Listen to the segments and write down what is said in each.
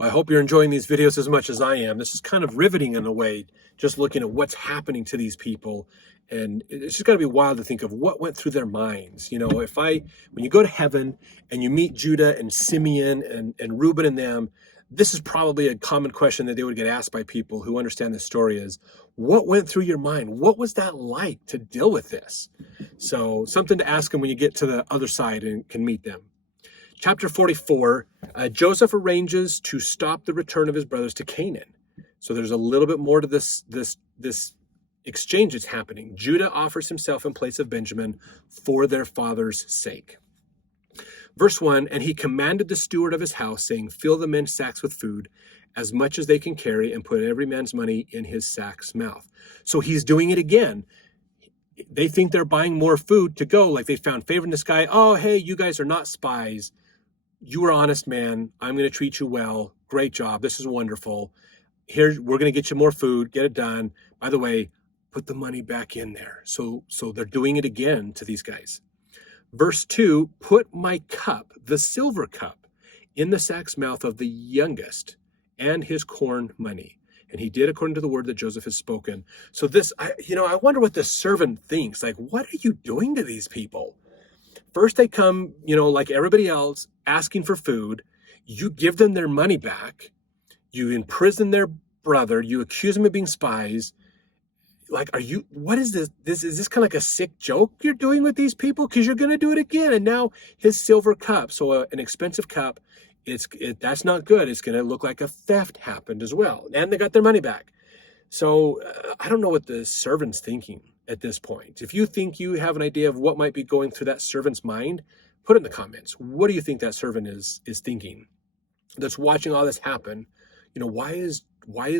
Well, I hope you're enjoying these videos as much as I am. This is kind of riveting in a way, just looking at what's happening to these people. And it's just got to be wild to think of what went through their minds. When you go to heaven and you meet Judah and Simeon and Reuben and them, this is probably a common question that they would get asked by people who understand this story is, what went through your mind? What was that like to deal with this? So something to ask them when you get to the other side and can meet them. Chapter 44, Joseph arranges to stop the return of his brothers to Canaan. So there's a little bit more to this exchange that's happening. Judah offers himself in place of Benjamin for their father's sake. Verse 1, and he commanded the steward of his house, saying, fill the men's sacks with food, as much as they can carry, and put every man's money in his sack's mouth. So he's doing it again. They think they're buying more food to go, like they found favor in this guy. Oh, hey, you guys are not spies. You are honest, man. I'm going to treat you well. Great job. This is wonderful. Here, we're going to get you more food. Get it done. By the way, put the money back in there. So they're doing it again to these guys. Verse 2, put my cup, the silver cup, in the sack's mouth of the youngest and his corn money. And he did according to the word that Joseph has spoken. So this, I wonder what the servant thinks. Like, what are you doing to these people? First they come, like everybody else, asking for food. You give them their money back. You imprison their brother. You accuse them of being spies. Like, what is this? Is this kind of like a sick joke you're doing with these people? Because you're going to do it again. And now his silver cup, so an expensive cup, that's not good. It's going to look like a theft happened as well. And they got their money back. So I don't know what the servant's thinking at this point. If you think you have an idea of what might be going through that servant's mind, put it in the comments. What do you think that servant is thinking that's watching all this happen? Why is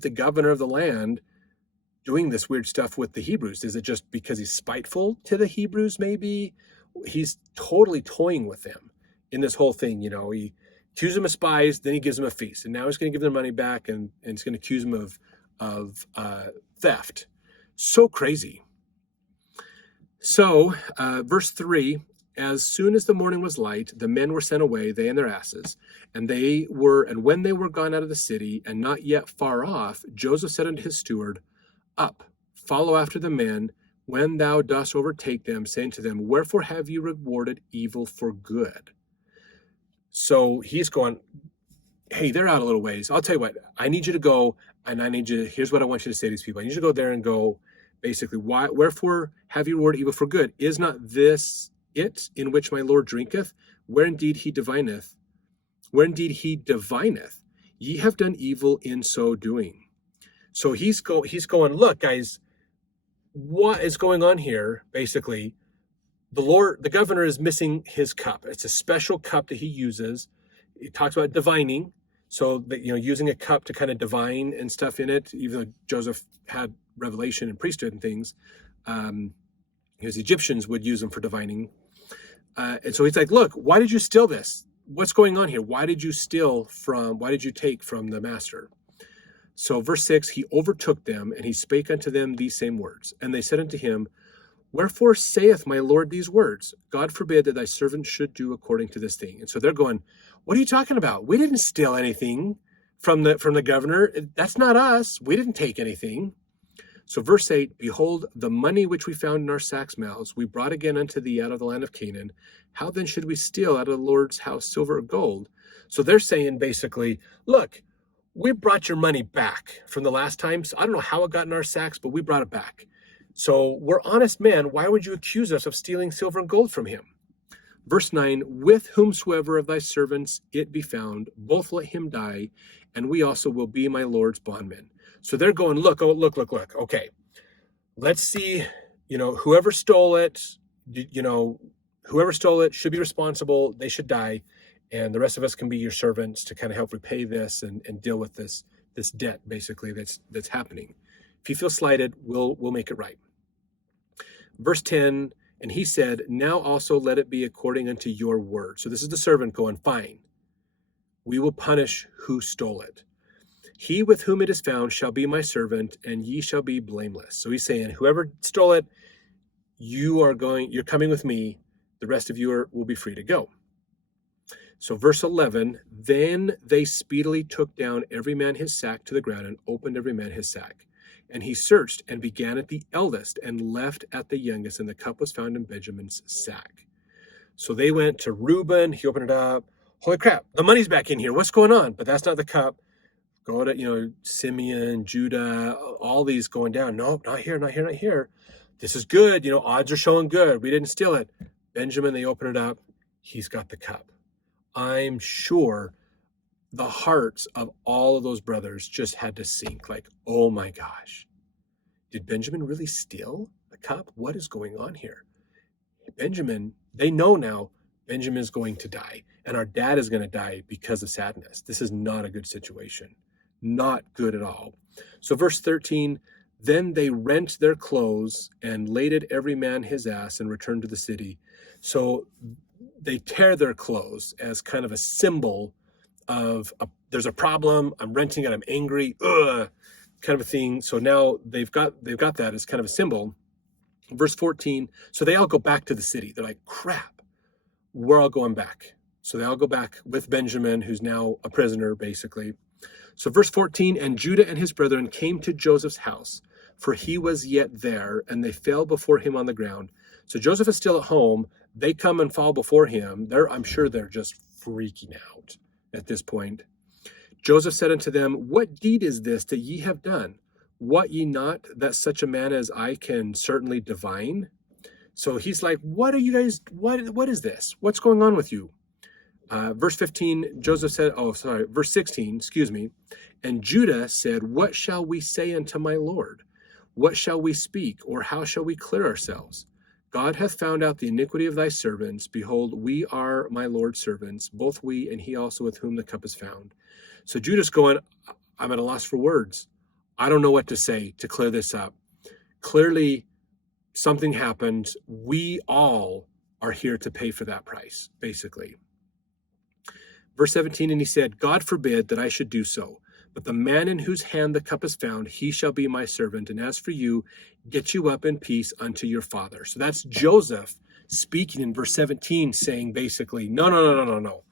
the governor of the land doing this weird stuff with the Hebrews? Is it just because he's spiteful to the Hebrews? Maybe he's totally toying with them in this whole thing. He accuses them of spies, then he gives them a feast, and now he's going to give them money back, and he's going to accuse them of theft. So crazy. So verse 3, as soon as the morning was light, the men were sent away, they and their asses, and when they were gone out of the city and not yet far off, Joseph said unto his steward, up, follow after the men when thou dost overtake them, saying to them, wherefore have you rewarded evil for good? So he's going, hey, they're out a little ways. I'll tell you what, I need you to go, and here's what I want you to say to these people. I need you to go there and go, basically, wherefore have you rewarded evil for good? Is not this it in which my Lord drinketh? Where indeed he divineth? Ye have done evil in so doing. So he's going, look, guys, what is going on here? Basically, the governor is missing his cup. It's a special cup that he uses. He talks about divining. So that, using a cup to kind of divine and stuff in it, even though Joseph had revelation and priesthood and things, his Egyptians would use them for divining. And so he's like, look, why did you steal this? What's going on here? Why did you take from the master? So verse 6, he overtook them, and he spake unto them these same words. And they said unto him, wherefore saith my Lord these words? God forbid that thy servant should do according to this thing. And so they're going, what are you talking about? We didn't steal anything from the governor. That's not us. We didn't take anything. So verse 8, behold, the money which we found in our sacks' mouths, we brought again unto thee out of the land of Canaan. How then should we steal out of the Lord's house silver or gold? So they're saying basically, look, we brought your money back from the last time. So I don't know how it got in our sacks, but we brought it back. So we're honest men. Why would you accuse us of stealing silver and gold from him? Verse 9, with whomsoever of thy servants it be found, both let him die, and we also will be my Lord's bondmen. So they're going, look. Okay, let's see, whoever stole it, should be responsible. They should die. And the rest of us can be your servants to kind of help repay this and deal with this debt, basically, that's happening. If you feel slighted, we'll make it right. Verse 10, and he said, now also let it be according unto your word. So this is the servant going, fine. We will punish who stole it. He with whom it is found shall be my servant, and ye shall be blameless. So he's saying, whoever stole it, you're coming with me. The rest of you will be free to go. So verse 11, then they speedily took down every man his sack to the ground and opened every man his sack. And he searched and began at the eldest and left at the youngest, and the cup was found in Benjamin's sack. So they went to Reuben, he opened it up. Holy crap, the money's back in here. What's going on? But that's not the cup. Go to, Simeon, Judah, all these going down. Nope, not here, not here, not here. This is good. Odds are showing good. We didn't steal it. Benjamin, they open it up. He's got the cup. I'm sure the hearts of all of those brothers just had to sink like, oh my gosh, did Benjamin really steal the cup? What is going on here? Benjamin, they know now Benjamin's going to die and our dad is going to die because of sadness. This is not a good situation. Not good at all. So verse 13, then they rent their clothes and laded every man his ass and returned to the city. So they tear their clothes as kind of a symbol of there's a problem, I'm renting it, I'm angry, kind of a thing. So now they've got that as kind of a symbol. Verse 14, so they all go back to the city. They're like, crap, we're all going back. So they all go back with Benjamin, who's now a prisoner, basically. So verse 14, and Judah and his brethren came to Joseph's house, for he was yet there, and they fell before him on the ground. So Joseph is still at home. They come and fall before him. I'm sure they're just freaking out at this point. Joseph said unto them, what deed is this that ye have done? Wot ye not that such a man as I can certainly divine? So he's like, what are you guys, what is this? What's going on with you? Verse 15, Joseph said, verse 16, excuse me. And Judah said, what shall we say unto my Lord? What shall we speak, or how shall we clear ourselves? God hath found out the iniquity of thy servants. Behold, we are my Lord's servants, both we and he also with whom the cup is found. So Judah's going, I'm at a loss for words. I don't know what to say to clear this up. Clearly, something happened. We all are here to pay for that price, basically. Verse 17, and he said, God forbid that I should do so. But the man in whose hand the cup is found, he shall be my servant. And as for you, get you up in peace unto your father. So that's Joseph speaking in verse 17, saying basically, no.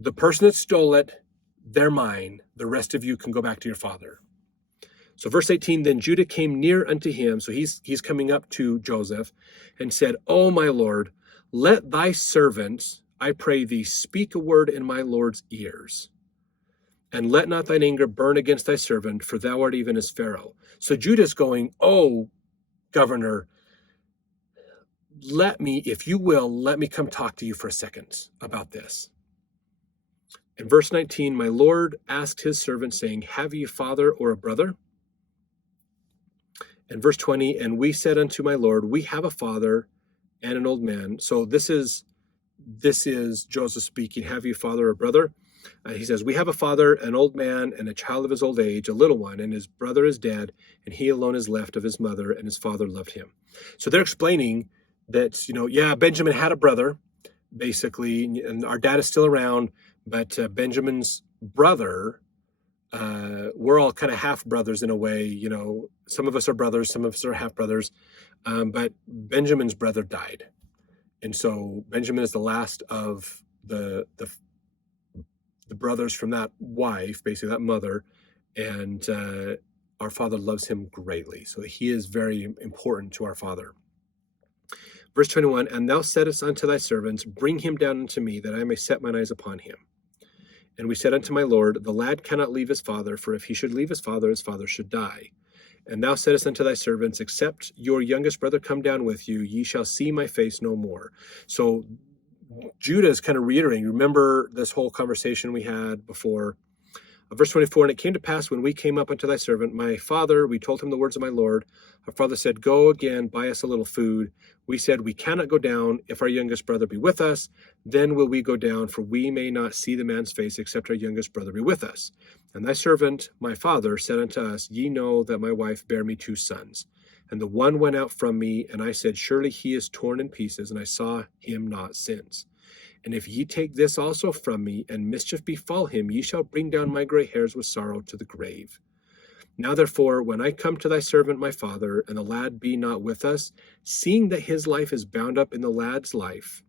The person that stole it, they're mine. The rest of you can go back to your father. So verse 18, then Judah came near unto him. So he's coming up to Joseph and said, O my Lord, let thy servant, I pray thee, speak a word in my Lord's ears. And let not thine anger burn against thy servant, for thou art even as Pharaoh. So Judah's going, oh, governor, let me come talk to you for a second about this. In verse 19, my Lord asked his servant, saying, have ye a father or a brother? And verse 20, and we said unto my Lord, we have a father and an old man. So this is Joseph speaking, have you a father or brother? He says, we have a father, an old man, and a child of his old age, a little one, and his brother is dead, and he alone is left of his mother, and his father loved him. So they're explaining that, Benjamin had a brother, basically, and our dad is still around, but Benjamin's brother, we're all kind of half brothers in a way, some of us are brothers, some of us are half brothers, but Benjamin's brother died. And so Benjamin is the last of the brothers from that wife, basically that mother, and our father loves him greatly. So he is very important to our father. Verse 21, and thou saidst unto thy servants, bring him down unto me, that I may set mine eyes upon him. And we said unto my Lord, the lad cannot leave his father, for if he should leave his father should die. And thou saidst unto thy servants, except your youngest brother come down with you, ye shall see my face no more. So Judah is kind of reiterating, remember this whole conversation we had before. Verse 24, and it came to pass when we came up unto thy servant, my father, we told him the words of my Lord. Our father said, go again, buy us a little food. We said, we cannot go down. If our youngest brother be with us, then will we go down, for we may not see the man's face, except our youngest brother be with us. And thy servant, my father, said unto us, ye know that my wife bare me 2 sons. And the one went out from me, and I said, surely he is torn in pieces, and I saw him not since. And if ye take this also from me, and mischief befall him, ye shall bring down my gray hairs with sorrow to the grave. Now therefore, when I come to thy servant my father, and the lad be not with us, seeing that his life is bound up in the lad's life,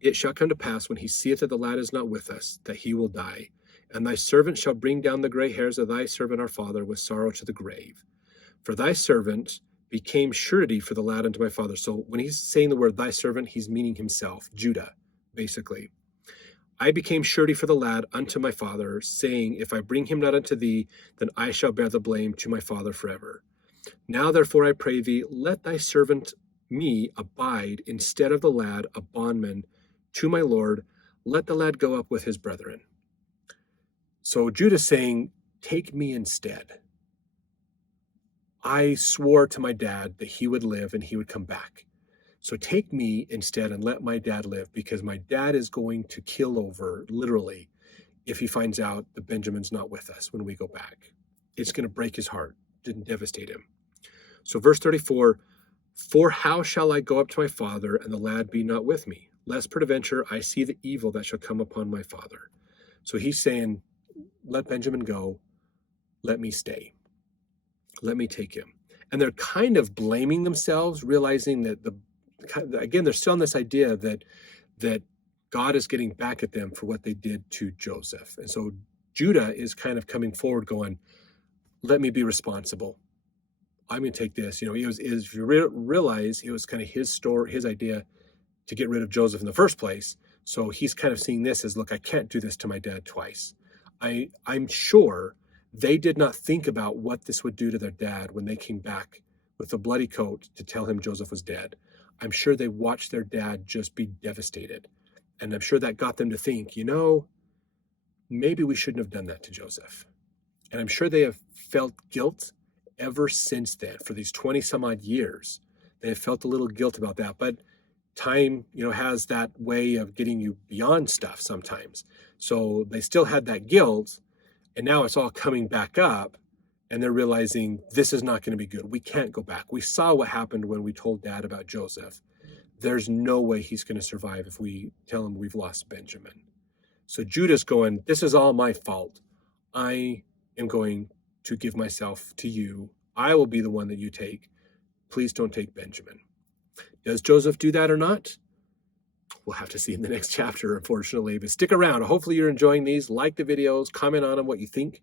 It shall come to pass when he seeth that the lad is not with us, that he will die. And thy servant shall bring down the gray hairs of thy servant our father with sorrow to the grave. For thy servant became surety for the lad unto my father. So when he's saying the word thy servant, he's meaning himself, Judah, basically. I became surety for the lad unto my father, saying, if I bring him not unto thee, then I shall bear the blame to my father forever. Now therefore I pray thee, let thy servant me abide instead of the lad, a bondman to my Lord. Let the lad go up with his brethren. So Judah's saying, take me instead. I swore to my dad that he would live and he would come back. So take me instead and let my dad live, because my dad is going to kill over, literally, if he finds out that Benjamin's not with us when we go back. It's going to break his heart, didn't devastate him. So verse 34, for how shall I go up to my father and the lad be not with me? Lest peradventure I see the evil that shall come upon my father. So he's saying, let Benjamin go, let me stay. Let me take him. And they're kind of blaming themselves, realizing that again, they're still on this idea that God is getting back at them for what they did to Joseph. And so Judah is kind of coming forward going, let me be responsible. I'm going to take this. If you realize it was kind of his idea to get rid of Joseph in the first place. So he's kind of seeing this as, look, I can't do this to my dad twice. I'm sure they did not think about what this would do to their dad when they came back with a bloody coat to tell him Joseph was dead. I'm sure they watched their dad just be devastated. And I'm sure that got them to think, maybe we shouldn't have done that to Joseph. And I'm sure they have felt guilt ever since then. For these 20 some odd years, they have felt a little guilt about that. But time, has that way of getting you beyond stuff sometimes. So they still had that guilt, and now it's all coming back up, and they're realizing this is not going to be good. We can't go back. We saw what happened when we told Dad about Joseph. There's no way he's going to survive if we tell him we've lost Benjamin. So Judah's going, this is all my fault. I am going to give myself to you. I will be the one that you take. Please don't take Benjamin. Does Joseph do that or not? We'll have to see in the next chapter, unfortunately. But stick around. Hopefully you're enjoying these. Like the videos. Comment on them, what you think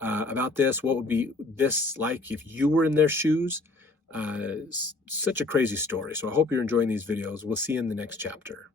about this. What would be this like if you were in their shoes? Such a crazy story. So I hope you're enjoying these videos. We'll see you in the next chapter.